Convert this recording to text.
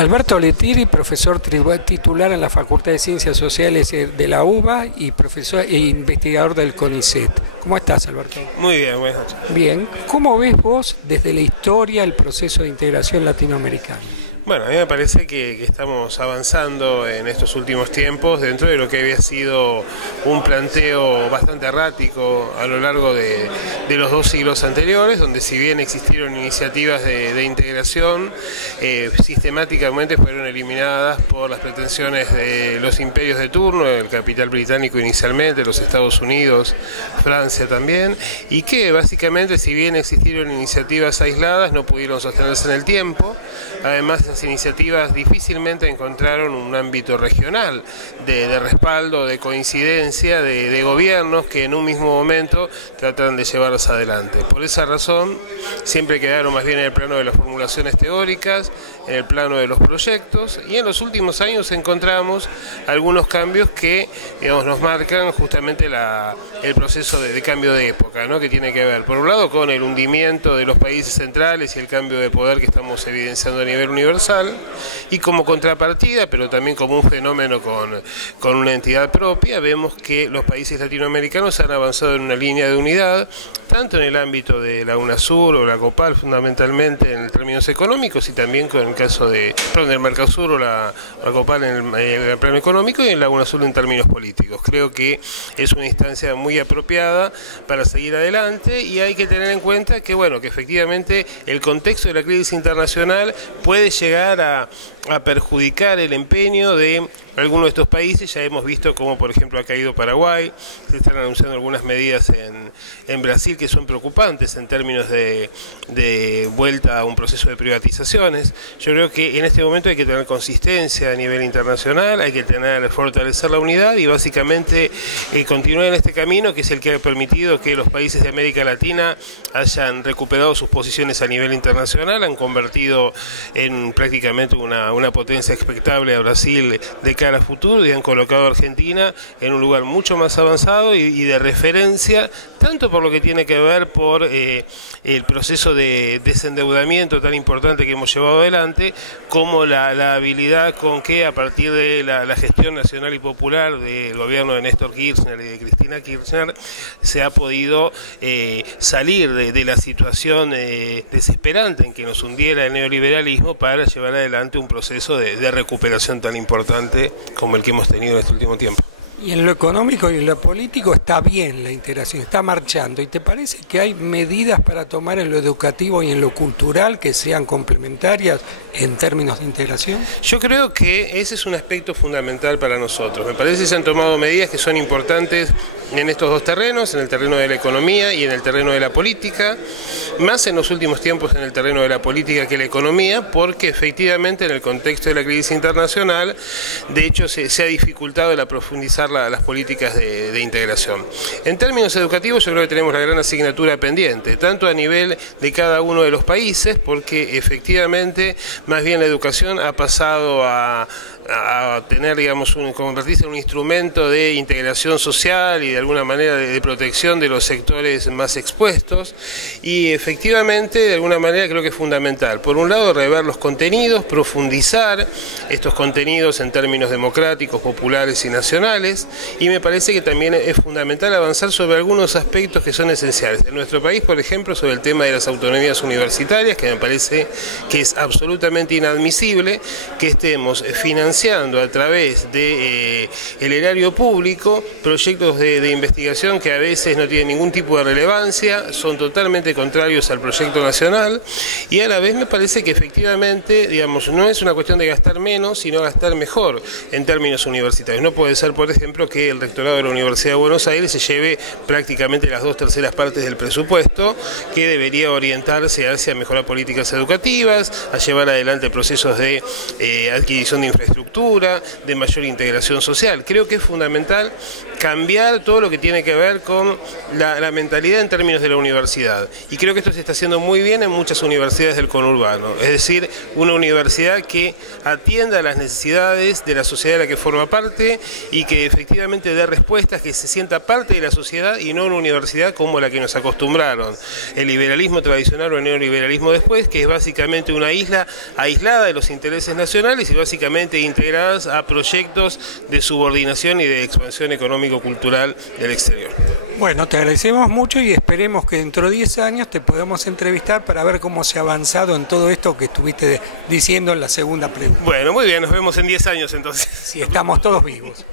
Alberto Lettieri, profesor titular en la Facultad de Ciencias Sociales de la UBA y profesor e investigador del CONICET. ¿Cómo estás, Alberto? Muy bien, buenas noches. Bien. ¿Cómo ves vos desde la historia el proceso de integración latinoamericana? Bueno, a mí me parece que estamos avanzando en estos últimos tiempos dentro de lo que había sido un planteo bastante errático a lo largo de los 2 siglos anteriores, donde si bien existieron iniciativas de integración, sistemáticamente fueron eliminadas por las pretensiones de los imperios de turno, el capital británico inicialmente, los Estados Unidos, Francia también, y que básicamente si bien existieron iniciativas aisladas no pudieron sostenerse en el tiempo. Además, esas iniciativas difícilmente encontraron un ámbito regional de respaldo, de coincidencia, de gobiernos que en un mismo momento tratan de llevarlas adelante. Por esa razón, siempre quedaron más bien en el plano de las formulaciones teóricas, en el plano de los proyectos, y en los últimos años encontramos algunos cambios que, digamos, nos marcan justamente el proceso de cambio de época, ¿no? Que tiene que ver, por un lado, con el hundimiento de los países centrales y el cambio de poder que estamos evidenciando a nivel universal, y como contrapartida, pero también como un fenómeno con una entidad propia, vemos que los países latinoamericanos han avanzado en una línea de unidad, tanto en el ámbito de la UNASUR o la COPAL, fundamentalmente en términos económicos, y también con el caso del Mercosur o la COPAL en el plano económico, y en la UNASUR en términos políticos. Creo que es una instancia muy apropiada para seguir adelante, y hay que tener en cuenta que, bueno, que efectivamente el contexto de la crisis internacional puede llegar a perjudicar el empeño de algunos de estos países. Ya hemos visto cómo, por ejemplo, ha caído Paraguay, se están anunciando algunas medidas en Brasil que son preocupantes en términos de vuelta a un proceso de privatizaciones. Yo creo que en este momento hay que tener consistencia a nivel internacional, hay que fortalecer la unidad y básicamente continuar en este camino, que es el que ha permitido que los países de América Latina hayan recuperado sus posiciones a nivel internacional, han convertido en prácticamente una potencia expectable a Brasil de cara a futuro, y han colocado a Argentina en un lugar mucho más avanzado y de referencia, tanto por lo que tiene que ver por el proceso de desendeudamiento tan importante que hemos llevado adelante, como la habilidad con que a partir de la gestión nacional y popular del gobierno de Néstor Kirchner y de Cristina Kirchner se ha podido salir de la situación desesperante en que nos hundiera el neoliberalismo para llevar adelante un proceso de recuperación tan importante como el que hemos tenido en este último tiempo. Y en lo económico y en lo político está bien la integración, está marchando. ¿Y te parece que hay medidas para tomar en lo educativo y en lo cultural que sean complementarias en términos de integración? Yo creo que ese es un aspecto fundamental para nosotros. Me parece que se han tomado medidas que son importantes en estos 2 terrenos, en el terreno de la economía y en el terreno de la política, más en los últimos tiempos en el terreno de la política que la economía, porque efectivamente en el contexto de la crisis internacional, de hecho se ha dificultado el profundizar las políticas de integración. En términos educativos, yo creo que tenemos la gran asignatura pendiente, tanto a nivel de cada uno de los países, porque efectivamente más bien la educación ha pasado a tener, digamos, convertirse en un instrumento de integración social y de alguna manera de protección de los sectores más expuestos, y efectivamente de alguna manera creo que es fundamental, por un lado, rever los contenidos, profundizar estos contenidos en términos democráticos, populares y nacionales, y me parece que también es fundamental avanzar sobre algunos aspectos que son esenciales. En nuestro país, por ejemplo, sobre el tema de las autonomías universitarias, que me parece que es absolutamente inadmisible que estemos financiando a través de el erario público proyectos de investigación que a veces no tienen ningún tipo de relevancia, son totalmente contrarios al proyecto nacional, y a la vez me parece que efectivamente, digamos, no es una cuestión de gastar menos, sino gastar mejor en términos universitarios. No puede ser, por ejemplo, que el rectorado de la Universidad de Buenos Aires se lleve prácticamente las 2/3 partes del presupuesto, que debería orientarse hacia mejorar políticas educativas, a llevar adelante procesos de adquisición de infraestructura estructura, de mayor integración social. Creo que es fundamental cambiar todo lo que tiene que ver con la mentalidad en términos de la universidad. Y creo que esto se está haciendo muy bien en muchas universidades del conurbano. Es decir, una universidad que atienda a las necesidades de la sociedad de la que forma parte y que efectivamente dé respuestas, que se sienta parte de la sociedad y no una universidad como la que nos acostumbraron. El liberalismo tradicional o el neoliberalismo después, que es básicamente una isla aislada de los intereses nacionales y básicamente integradas a proyectos de subordinación y de expansión económico-cultural del exterior. Bueno, te agradecemos mucho y esperemos que dentro de 10 años te podamos entrevistar para ver cómo se ha avanzado en todo esto que estuviste diciendo en la segunda pregunta. Bueno, muy bien, nos vemos en 10 años entonces. Si estamos todos vivos.